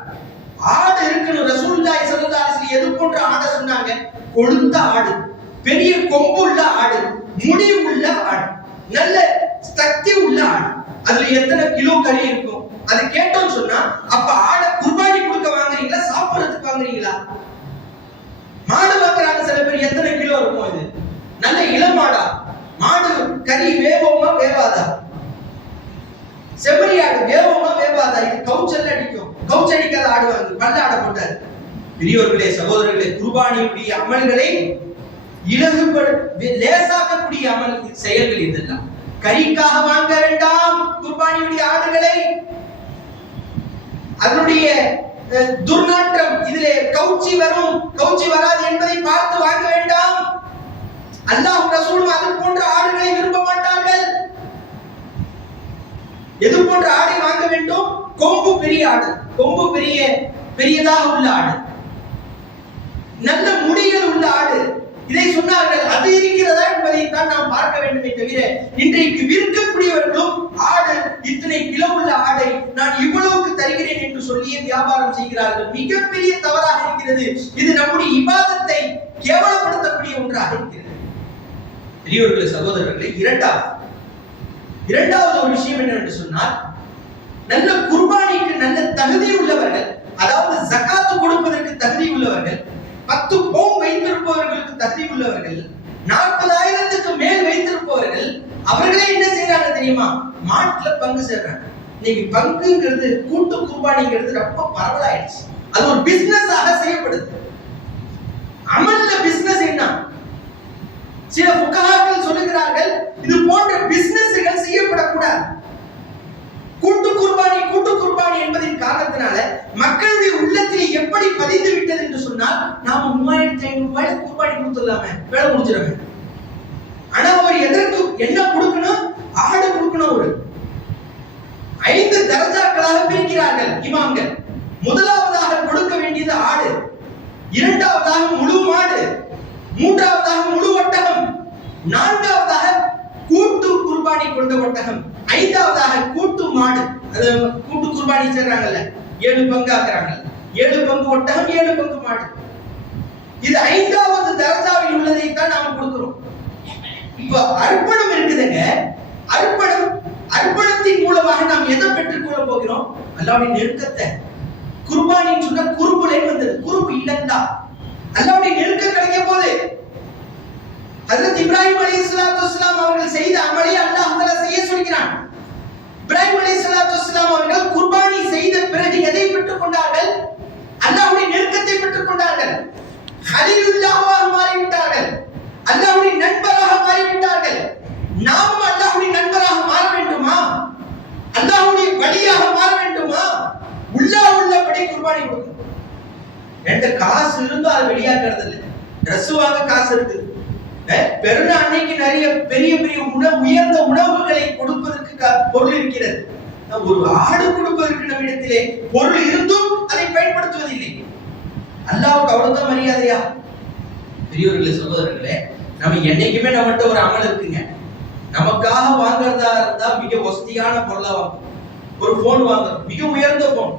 ஆடு இருக்கணும். ரசூலுல்லாஹி ஸல்லல்லாஹு அலைஹி வஸல்லம் எது போன்ற ஆடை சொன்னாங்க? கொழுத்த ஆடு, பெரிய கொம்பு உள்ள ஆடு, முடி உள்ள ஆடு, நல்ல சக்தி உள்ள ஆடு. அதுல எத்தனை கிலோ கறி இருக்கும்? அது கேட்டோம்னு சொன்னா, அப்ப ஆடை குர்பானி கொடுக்க வாங்குறீங்களா, சாப்பிடுறதுக்கு வாங்குறீங்களா? மாடு வாங்குறாங்க சில பேர், எத்தனை கிலோ இருக்கும்? இது நல்ல இளமாடா, மாடு கறி வேவோமா வேவாதா? செம்மறி ஆடு வேவோமா வேவாதா? இது கவுச்சல் அடிக்கும், கவுச்ச அடிக்காத ஆடு வாங்கி பல்ல ஆடை போட்டாரு. பெரியவர்களே, சகோதரர்களே, குர்பானியுடைய அமல்களை லேசாக்கக்கூடிய அமல் செயல்கள் இதெல்லாம். கறிக்காக வாங்க வேண்டாம் குர்பானியுடைய ஆடுகளை. அதனுடைய துர்நாற்றம், இதிலே கவுச்சி வரும், கவுச்சி வராது என்பதை பார்த்து வாங்க வேண்டாம். அல்லாஹ் ரசூலும் அது போன்ற ஆடுகளை விரும்ப மாட்டார்கள். எது போன்ற ஆடை வாங்க வேண்டும்? கொம்பு பெரிய ஆடு, கொம்பு பெரியதாக உள்ள ஆடு, நல்ல முடிகள் உள்ள ஆடு. இதை சொன்னார்கள். அது இருக்கிறதா என்பதை தான் நாம் பார்க்க வேண்டுமே தவிர, இன்றைக்கு விற்கக்கூடியவர்களும் ஆடு இத்தனை கிலோ உள்ள ஆடை நான் இவ்வளவுக்கு தருகிறேன் என்று சொல்லியே வியாபாரம் செய்கிறார்கள். மிகப்பெரிய தவறாக இருக்கிறது. இது நம்முடைய இபாதத்தை கேவலப்படுத்தக்கூடிய ஒன்றாக இருக்கிறது. பெரியவர்களே, சகோதரர்களே, இரண்டாவது ஒரு விஷயம் என்னவென்று சொன்னால், நல்ல குர்பானிக்கு நல்ல தகுதி உள்ளவர்கள், அதாவது ஜகாத்து கொடுப்பதற்கு தகுதி உள்ளவர்கள், 10 பவுன் வைத்திருப்பவர்களுக்கு தகுதி உள்ளவர்கள், 40,000க்கு மேல் வைத்திருப்பவர்கள், அவர்களே என்ன செய்யறாங்க தெரியுமா? மாட்டுல பங்கு சேர்றாங்க. இன்னைக்கு பங்குங்கிறது, கூட்டு குர்பானிங்கிறது ரொம்ப பரவலாயிடுச்சு. அது ஒரு பிசினஸாக செய்யப்படுது. அமல்ல பிசினஸ் என்ன? சில ஃபுகஹாக்கள் சொல்லுகிறார்கள், இது போன்ற பிசினஸ்கள் செய்யப்படக்கூடாது. கூட்டு குர்பானி என்பதின் காரணத்தினால மக்களுடைய உள்ளத்திலே எப்படி பதிந்து விட்டது என்று சொன்னால், நாம 3500 ரூபாய்க்கு குர்பானி கொடுத்துடலாமே, வேலை முடிச்சிடமே. ஆனா அவர் எதற்கு என்ன கொடுக்கணும்? ஆடு கொடுக்கணும். ஒரு 5 தரஜாக்களாக பிரிக்கிறார்கள் இமாம்கள். முதலாவதாக கொடுக்க வேண்டியது ஆடு, இரண்டாவதாக முழு மாடு, மூன்றாவதாக முழு ஒட்டகம், நான்காவதாக கூட்டு குர்பானி கொண்ட ஒட்டகம், ஐந்தாவதாக கூட்டு மாடு. அது கூட்டு குர்பானி செய்றாங்கல்ல, 7 பங்கு ஆக்குறாங்க. 7 பங்கு ஒட்டகம், 7 பங்கு மாடு. இது 5வது தரஜாவில் உள்ளதை தான் நாம கொடுக்கிறோம். இப்ப அர்ப்பணம் இருக்குதுங்க. அர்ப்பணத்தின் மூலமாக நாம் எதை பெற்றுக்கொள்ள போகிறோம்? அல்லாஹ்வுடைய நெருக்கத்தை. குர்பானின்னு சொன்னா குர்புலே வந்தது, குர்பு இல்லந்தா அல்லாஹ்வுடைய நெருக்கம் கிடைக்க போகுது. ஹஜ்ரத் இப்ராஹிம் அலைஹிஸ்ஸலாம் அவர்கள் செய்த அமலை அல்லாஹ் தஆலா செய்ய சொல்கிறான். இப்ராஹிம் அலைஹிஸ்ஸலாம் அவர்கள் குர்பானி செய்த பிறகு எதை பெற்றுக் கொண்டார்கள்? அல்லாஹ்வுடைய நெருக்கத்தை பெற்றுக் கொண்டார்கள். ஹலீலுல்லாஹ்வாக மாறிவிட்டார்கள். அல்லாஹ்வுடைய நண்பராக மாறிவிட்டார்கள். நாம் அல்லாஹ்வுடைய நண்பராக மாற வேண்டுமா? அல்லாஹ்வுடைய வழியாக மாற வேண்டுமா? உள்ளபடி குர்பானி கொடுக்கணும். என்கிட்ட காசு இருந்தா அது வெளியாக்குறது இல்லை. ட்ரெஸ் வாங்க காசு இருக்குது. பெருநாள் அன்னைக்கு நிறைய பெரிய உயர்ந்த உணவுகளை கொடுப்பதற்கு பொருள் இருக்கிறது. ஒரு ஆடு கொடுப்பதற்கு நம்மிடத்திலே பொருள் இருந்தும் அதை பயன்படுத்துவதில்லை. அல்லாஹ்வுக்கு அவ்வளவுதான் மரியாதையா? பெரியவர்களே, சகோதரர்களே, நம்ம என்னைக்குமே நம்மகிட்ட ஒரு அமல் இருக்குங்க. நமக்காக வாங்குறதா இருந்தா மிக வசதியான பொருளா வாங்குறோம். ஒரு போன் வாங்குறோம், மிக உயர்ந்த போன்.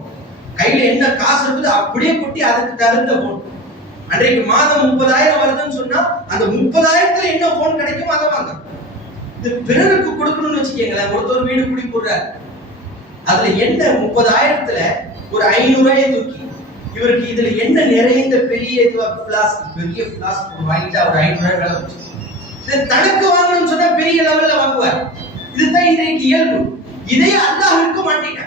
கையில என்ன காசு இருக்குது அப்படியே கொட்டி அதுக்கு தகுந்த போன். அன்றைக்கு மாதம் 30,000 வருதுன்னு சொன்னா அந்த 30,000த்துல என்ன போன் கிடைக்கும் அதை வாங்குறோம். இது பிறருக்கு கொடுக்கணும்னு வச்சுக்கீங்களேன். ஒருத்தர் வீடு குடி போடுறாரு, அதுல என்ன 30,000த்துல ஒரு 500 ரூபாயை தூக்கி இவருக்கு இதுல என்ன நிறைந்த பெரிய பிளாஸ்க் வாங்கிட்டா ஒரு 500 ரூபாய் வேலை வச்சு தனக்கு வாங்கணும்னு சொன்னா பெரிய லெவல்ல வாங்குவார். இதுதான் இன்றைக்கு இயல்பு. இதே அல்லாஹ்விற்கு மாட்டீங்க.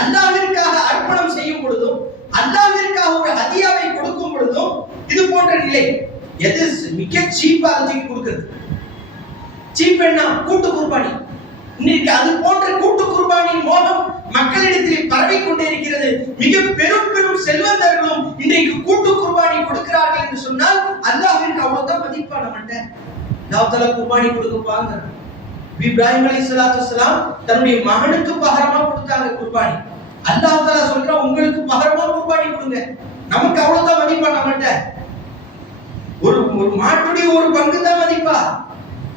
அல்லாஹ்விற்காக அர்ப்பணம் செய்யும் பொழுதும், அல்லாஹ்விற்காக ஒரு ஹதியாவை கொடுக்கும் பொழுதும் இது போன்ற நிலை. எது மிக சீப்பா தூக்கி கொடுக்கிறது? சீப் என்ன? கூட்டு குர்பானி. இன்னைக்கு அது போன்ற கூட்டு குர்பானியின் மோகம் மக்களிடத்திலே பரவிக் கொண்டே இருக்கிறது. மிக பெரும் செல்வந்தர்களும் இன்றைக்கு கூட்டு குர்பானி கொடுக்கிறார்கள் என்று சொன்னால் அல்லாஹ்விற்கு அவ்வளவுதான் மதிப்பா? நம்மகிட்ட அல்லாஹ் தஆலா குர்பானி கொடுப்பாங்க. இப்ராஹிம் அலைஹிஸ்ஸலாம் தன்னுடைய மகனுக்கு பகரமா கொடுத்தாங்க குர்பானி. அல்லாஹ் தஆலா சொல்றான், உங்களுக்கு பகரமா குர்பானி கொடுங்க. நமக்கு அவ்வளவுதான் மதிப்பா? நம்மகிட்ட ஒரு மாட்டுடைய ஒரு பங்கு தான் மதிப்பா?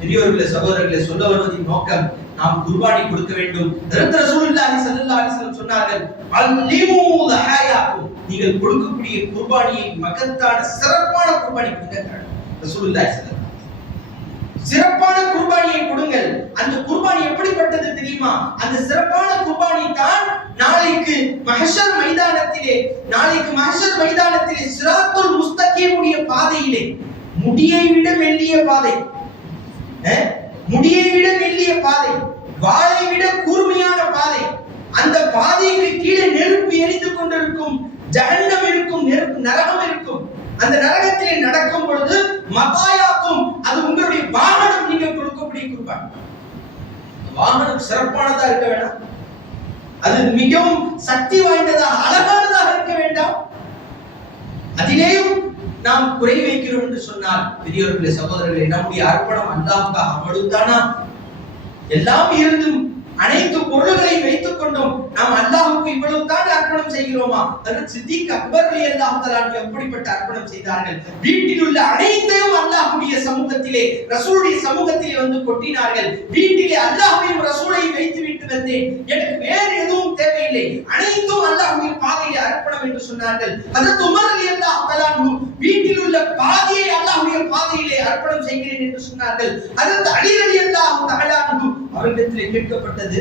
பெரியவர்களே, சகோதரர்களே, சொல்ல வருவதின் நோக்கம், நாம் குர்பானி கொடுக்க வேண்டும். ரசூலுல்லாஹி ஸல்லல்லாஹு அலைஹி வஸல்லம் சொன்னார்கள், அல்லிமு தஹாயாக்கும், நீங்கள் கொடுக்கக்கூடிய குர்பானியை மகத்தான சிறப்பான குர்பானி கொடுங்க. ரசூலுல்லாஹி ஸல்லல்லாஹு அலைஹி வஸல்லம் சிறப்பான குர்பானியை கொடுங்கள். அந்த குர்பானி எப்படிப்பட்டது தெரியுமா? அந்த சிறப்பான குர்பானி தான் நாளைக்கு மஹ்ஷர் மைதானத்திலே சிராத்துல் முஸ்தகீமுடைய பாதையிலே முடியை விட மெல்லிய பாதை, வாளை விட கூர்மையான பாதை, அந்த பாதைக்கு கீழே நெருப்பு எரிந்து கொண்டிருக்கும், ஜஹன்னம் இருக்கும், நரகம் இருக்கும். அந்த நரகத்திலே நடக்கும் பொழுது மதாயாக்கும், அது உங்களுடைய வாகனம். நீங்க கொடுக்கக்கூடிய குர்பானி வாகனம் சிறப்பானதா இருக்க வேண்டாம்? அது மிகவும் சக்தி வாய்ந்ததாக அழகானதாக இருக்க வேண்டாம்? அதிலேயும் நாம் குறை வைக்கிறோம் என்று சொன்னால், பெரியவர்களே, சகோதரர்களே, நம்முடைய அர்ப்பணம் அல்லாஹ்வுக்காக அவ்வளவுதானா? எல்லாம் இருந்தும் அனைத்து பொருள்களை வைத்துக் கொண்டும் நாம் அல்லாஹ்வுக்கு இவ்வளவுதான் அர்ப்பணம் செய்கிறோமா? அதற்கு சித்திக் அக்பர் ரலியல்லாஹு தஆலா எப்படிப்பட்ட அர்ப்பணம் செய்தார்கள்? வீட்டில் உள்ள அனைத்தையும் அல்லாஹ்வுடைய சமூகத்திலே, ரசூலுடைய சமூகத்திலே வந்து கொட்டினார்கள். வீட்டிலே அல்லாஹ்வையும் ரசூலையும் வைத்து விட்டு வந்தேன், எனக்கு வேறு எதுவும் தேவையில்லை, அனைத்தும் அல்லாஹ்வுடைய பாதையிலே அர்ப்பணம் என்று சொன்னார்கள். அதற்கு உமர் ரலியல்லாஹு தஆலா வீட்டில் உள்ள பாதியை அல்லாஹ்வுடைய பாதையிலே அர்ப்பணம் செய்கிறேன் என்று சொன்னார்கள். அதற்கு அலி ரலியல்லாஹு தஆலா அவரிடத்திலே கேட்கப்பட்டது,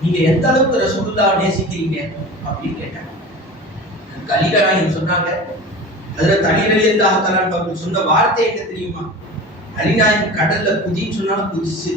நீங்க எந்த அளவுக்கு ரசூலுல்லாஹ் நேசிக்கிறீங்க அப்படின்னு கேட்டாங்க. அலிகராயம் சொன்னாங்க, ஹஜ்ரத் அலி ரலியல்லாஹு தஆலா அவர்கள் சொன்ன வார்த்தை என்ன தெரியுமா? அலிநாயகம் கடல்ல குதின்னு சொன்னாலும் குதிச்சு,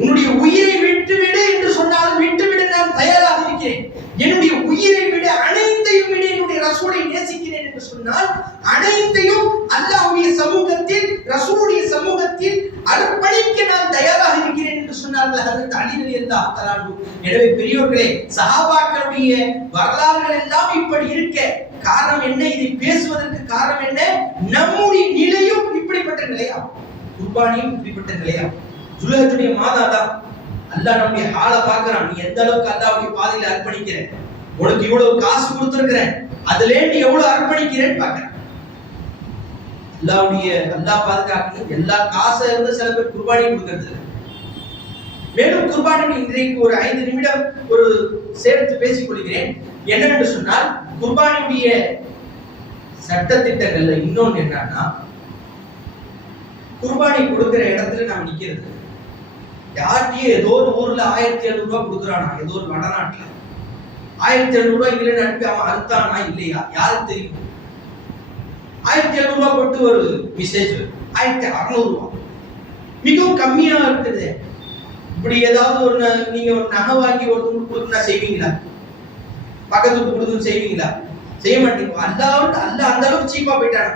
உன்னுடைய உயிரை விட்டுவிடு என்று சொன்னாலும் விட்டுவிட நான் தயாராக இருக்கிறேன். என்னுடைய உயிரை விட, அனைத்தையும் விட என்னுடைய ரசூலை நேசிக்கிறேன் என்று சொன்னால் அனைத்தையும் அல்லாஹ்வுடைய சமூகத்தில், ரசூலுடைய சமூகத்தில் அர்ப்பணிக்க நான் தயாராக இருக்கிறேன் என்று சொன்னார்கள் ஹஜ்ரத் அலி ரலியல்லாஹு தஆலா அன்ஹு. எனவே பெரியோர்களே, சஹாபாக்களுடைய வரலாறுகள் எல்லாம் இப்படி இருக்க காரணம் என்ன? இதை பேசுவதற்கு காரணம் என்ன? நம்முடைய நிலையும் இப்படிப்பட்ட நிலையா, குர்பானியும் இப்படிப்பட்ட நிலையா. ஜுல்ஹஜ்ஜுடைய மாதம் தான். அல்லாஹ் நம்முடைய ஹாலை பார்க்கறான். நீ எந்த அளவுக்கு அல்லாஹ்வுடைய பாதையில அர்ப்பணிக்கிற, உனக்கு இவ்வளவு காசு கொடுத்திருக்கிறேன், அதுல நீ எவ்வளவு அர்ப்பணிக்கிறேன்னு பார்க்கறான். அல்லாஹ் பாதுகாக்கணும். எல்லா காசு இருந்து சில பேர் குர்பானி கொடுக்கிறது. மேலும் குர்பானி இன்றைக்கு ஒரு 5 நிமிடம் ஒரு சேர்த்து பேசிக் கொள்கிறேன். என்னென்று சொன்னால், குர்பானியுடைய சட்டத்திட்டங்கள்ல இன்னொன்று என்னன்னா, குர்பானி கொடுக்கிற இடத்துல நாம் நிக்கிறது. யார்கிட்டயே ஏதோ ஒரு ஊர்ல 1700 ரூபாய் கொடுக்குறானா, ஏதோ ஒரு வடநாட்டுல 1700 ரூபாய் இல்லைன்னு அனுப்பி அவன் அறுத்தானா இல்லையா யாருக்கு தெரியும்? 1700 ரூபாய் போட்டு ஒரு மெசேஜ் 1600 ரூபாய் மிகவும் கம்மியா இருக்குது. இப்படி ஏதாவது ஒரு நீங்க ஒரு நகை வாங்கி ஒருத்தவங்களுக்கு கொடுத்தா செய்வீங்களா? பக்கத்துக்கு கொடுத்து செய்வீங்களா? செய்ய மாட்டீங்க. அல்லாஹ் அந்த அளவுக்கு சீப்பா போயிட்டாங்க.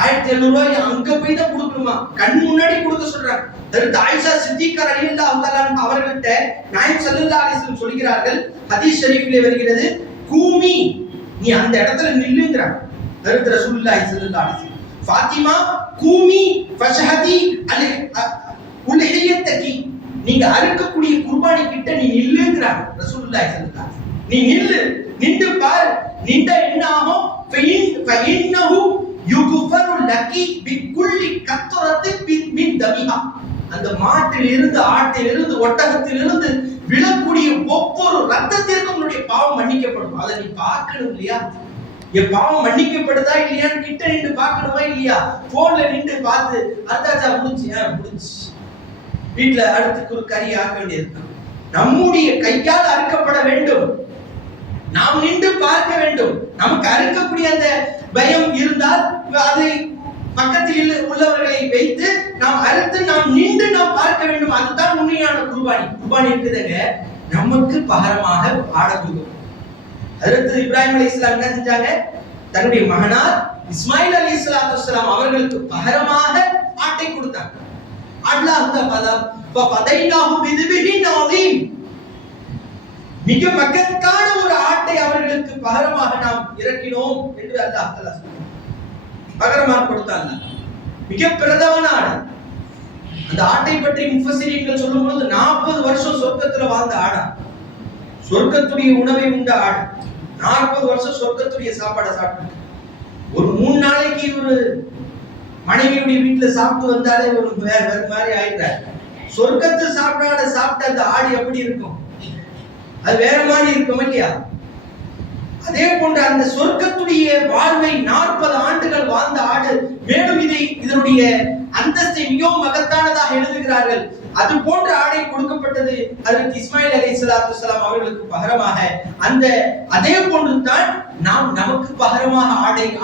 1700 ரூபாய் அங்க போய் தான் கொடுக்கணுமா? கண் முன்னாடி கொடுக்க சொல்றாங்க. அதற்கு ஆயிஷா சித்திகா ரலியல்லாஹு தஆலா அவர்கள்ட்ட நாயகம் ஸல்லல்லாஹு அலைஹி வஸல்லம் சொல்கிறார்கள், ஹதீஸ் ஷரீஃபிலே வருகிறது, கூமி நீ அந்த இடத்துல நில்லுங்கறாங்க. அதற்கு ரசூலுல்லாஹி ஸல்லல்லாஹு அலைஹி வஸல்லம், ஃபாத்திமா கூமி ஃபஷஹதி உல்ஹியத்தகி, நீங்க அறுக்கக்கூடிய குர்பானி கிட்ட நீ நில்லுங்கறாங்க ரசூலுல்லாஹி ஸல்லல்லாஹு அலைஹி வஸல்லம். நீ நின்று பார். நின்ற என்ன ஆகும்? ஃபஇன்னஹு யுக்ஃபரு லகி பிக்குல்லி கத்ரத்தி மின் தமிஹா, அந்த மாட்டிலிருந்து ஆட்டிலிருந்து ஒட்டகத்திலிருந்து விழக்கூடிய ஒவ்வொரு ரத்தத்திற்கும் உன்னுடைய பாவம் மன்னிக்கப்படும். அதை நீ பார்க்கணும் இல்லையா? என் பாவம் மன்னிக்கப்படுதா இல்லையான்னு கிட்ட நின்று பார்க்கணுமா இல்லையா? போன்ல நின்று பார்த்து அதாச்சா முடிஞ்சு வீட்டுல அடுத்துக்கு ஒரு கறி ஆக்க வேண்டியிருக்கு. நம்முடைய கையால் அறுக்கப்பட வேண்டும். நாம் நின்று பார்க்க வேண்டும். நமக்கு அறுக்கக்கூடிய அந்த பயம் இருந்தால் அதை பக்கத்தில் உள்ளவர்களை வைத்து நாம் அறுத்து நாம் நின்று நாம் பார்க்க வேண்டும். அதுதான் உண்மையான குர்பானி. குர்பானி இருக்குதுங்க, நமக்கு பகரமாக ஆட கொடுக்கும். ஹஜ்ரத் இப்ராஹிம் அலைஹிஸ்ஸலாம் என்ன செஞ்சாங்க? தன்னுடைய மகனார் இஸ்மாயில் அலைஹிஸ்ஸலாத்து வஸ்ஸலாம் அவர்களுக்கு பகரமாக ஆட்டை கொடுத்தாங்க. மிக மகத்தான ஒரு ஆட்டை அவர்களுக்கு பகரமாக நாம் இறக்கினோம் என்று அல்லாஹ் தஆலா சொல்றார். பகரமாக கொடுத்தாங்க. மிக பிரதான ஆடு. அந்த ஆட்டை பற்றி முஃபஸ்ஸிரீன்கள் சொல்லும்போது 40 வருஷம் சொர்க்கத்துல வாழ்ந்த ஆடா, சொர்க்கத்துடைய உணவை உண்ட ஆடு, 40 வருஷம் சொர்க்கத்துடைய சாப்பாடை சாப்பிட்டு ஒரு 3 நாளைக்கு ஒரு மனைவியுடைய வீட்டுல சாப்பிட்டு வந்தாலே ஒரு வேற மாதிரி ஆயிடுறாரு. சொர்க்கத்து சாப்பிட்ட அந்த ஆடு எப்படி இருக்கும்? அது வேற மாதிரி இருக்கும் இல்லையா? அதே போன்ற அந்த சொர்க்கத்துடைய வாழ்வை 40 ஆண்டுகள் வாழ்ந்த ஆடு. மேலும் இதனுடைய அந்தஸ்தை மிகவும் மகத்தானதாக எழுதுகிறார்கள். அது போன்ற ஆடை கொடுக்கப்பட்டது ஹஜ்ரத் இஸ்மாயில் அலைஹிஸ்ஸலாத்து வஸ்ஸலாம் அவர்களுக்கு பகரமாக. அதே போன்று தான் நாம் நமக்கு பகரமாக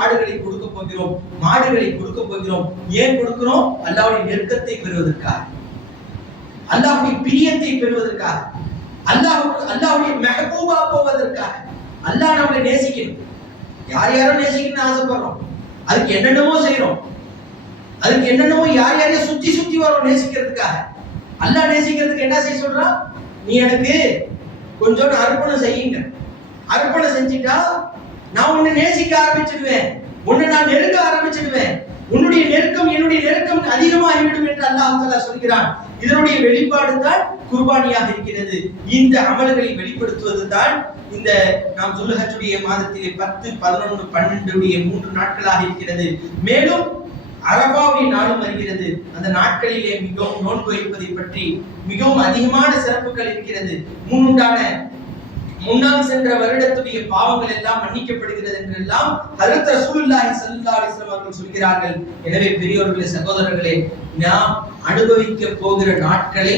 ஆடுகளை கொடுக்க போகிறோம், மாடுகளை கொடுக்க போகிறோம். ஏன் கொடுக்கிறோம்? அல்லாஹ்வுடைய நெருக்கத்தை பெறுவதற்காக, அல்லாஹ்வுடைய பிரியத்தை பெறுவதற்காக, அல்லாஹ்வுடைய மெஹபூபா போவதற்காக. அல்லாஹ் நம்மளை நேசிக்கணும். யாரோ நேசிக்கணும்னு ஆசைப்படுறோம், அதுக்கு என்னென்னவோ செய்யறோம், அதுக்கு என்னென்னவோ யாரையோ சுத்தி வரோம் நேசிக்கிறதுக்காக. அல்லாஹ் நேசிக்கிறதுக்கு என்ன செய்ய சொல்றான்? நீ எனக்கு கொஞ்சம் அர்ப்பணம் செய்யுங்க. அர்ப்பணம் செஞ்சிட்டா நான் உன்னை நேசிக்க ஆரம்பிச்சிடுவேன், உன்னை நான் நெருங்க ஆரம்பிச்சிடுவேன், உன்னுடைய நெருக்கம் என்னுடைய நெருக்கம் அதிகமாகிவிடும் என்று அல்லாஹ் தஆலா சொல்கிறான். இதனுடைய வெளிப்பாடு தான் குர்பானியாக இருக்கிறது. இந்த அமல்களை வெளிப்படுத்துவது தான் இந்த நாம் ஜுல்ஹஜ்ஜுடைய மாதத்திலே 10, 11, 12 3 நாட்களாக இருக்கிறது. மேலும் அரபாவுடைய நாளும் வருகிறது. அந்த நாட்களிலே மிகவும் நோன்பு வைப்பதை பற்றி மிகவும் அதிகமான சிறப்புகள் இருக்கிறது. முன்னால் சென்ற வருடத்துடைய பாவங்கள் எல்லாம் மன்னிக்கப்படுகிறது என்றெல்லாம் ஹஜ்ரத் ரசூலுல்லாஹி ஸல்லல்லாஹு அலைஹி வஸல்லம் அவர்கள் சொல்கிறார்கள். எனவே பெரியோர்களே, சகோதரர்களே, நாம் அனுபவிக்க போகிற நாட்களை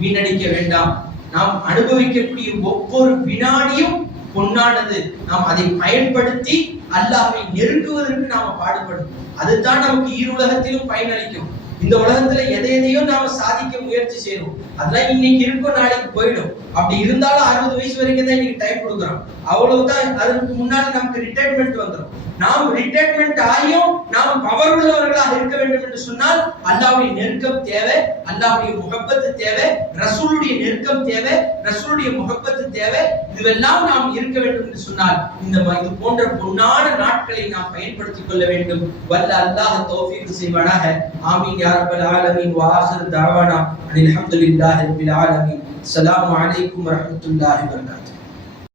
வீணடிக்க வேண்டாம். நாம் அனுபவிக்கக்கூடிய ஒவ்வொரு வினாடியும் பொன்னானது. நாம் அதை பயன்படுத்தி அல்லாஹ்வை நெருங்குவதற்கு நாம் பாடுபடும். அதுதான் நமக்கு ஈருலகத்திலும் பயனளிக்கும். இந்த உலகத்துல எதையோ நாம சாதிக்க முயற்சி செய்யணும். அதெல்லாம் இன்னைக்கு இருக்கும், நாளைக்கு போயிடும். அப்படி இருந்தாலும் 60 வயசு வரைக்கும் தான் இன்னைக்கு டைம் கொடுக்குறோம். அவ்வளவுதான். அதுக்கு முன்னால நமக்கு ரிட்டையர்மெண்ட் வந்துடும். நாம் ரிட்டையர்மெண்ட் ஆகியும் நாம் பவர் உள்ளவர்களாக இருக்க வேண்டும் என்று சொன்னால் அல்லாஹ்வுடைய நெருக்கம் தேவை, அல்லாஹ்வுடைய முஹப்பத் தேவை, ரசூலுடைய நெருக்கம் தேவை, ரசூலுடைய முஹப்பத் தேவை. இதுவெல்லாம் நாம் இருக்க வேண்டும் என்று சொன்னால் இது போன்ற பொன்னான நாட்களை நாம் பயன்படுத்திக் கொள்ள வேண்டும். வல்ல அல்லாஹ் தௌஃபீக் செய்வானாக. ஆமீன் யா ரப்பல் ஆலமீன். வ ஆகிரு தஅவானா அல்ஹம்துலில்லாஹி ரப்பில் ஆலமீன். அஸ்ஸலாமு அலைக்கும் வ ரஹ்மத்துல்லாஹி வ பரகாத்துஹு.